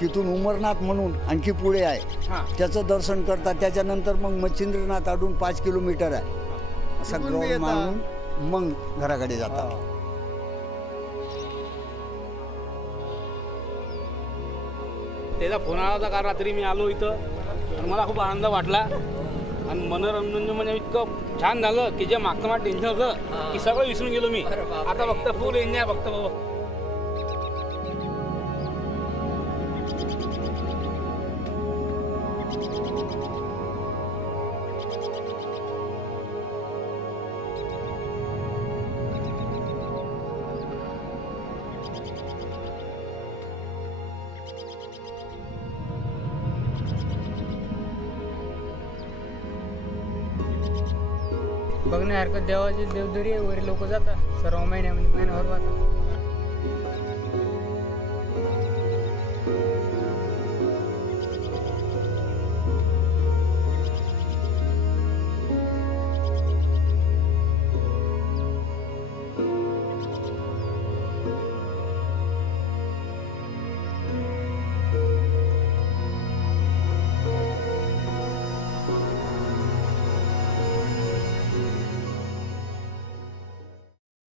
तिथून उमरनाथ म्हणून आणखी पुढे आहे, त्याचं दर्शन करतात. त्याच्यानंतर मग मच्छिंद्रनाथ अडून 5 किलोमीटर आहे. असा ग्राउंड मारून मग घराकडे जातात. त्याचा फोन आला होता, काल रात्री मी आलो इथं आणि मला खूप आनंद वाटला आणि मनोरंजन म्हणजे इतकं छान झालं की जे मागचं मला टेन्शन होतं की सगळं विसरून गेलो मी. आता फक्त फुल एन्जॉय फक्त. बघण्यासारखं देवाची देवदरी वगैरे लोक जातात सर्व महिन्यामध्ये महिनाभर जातात.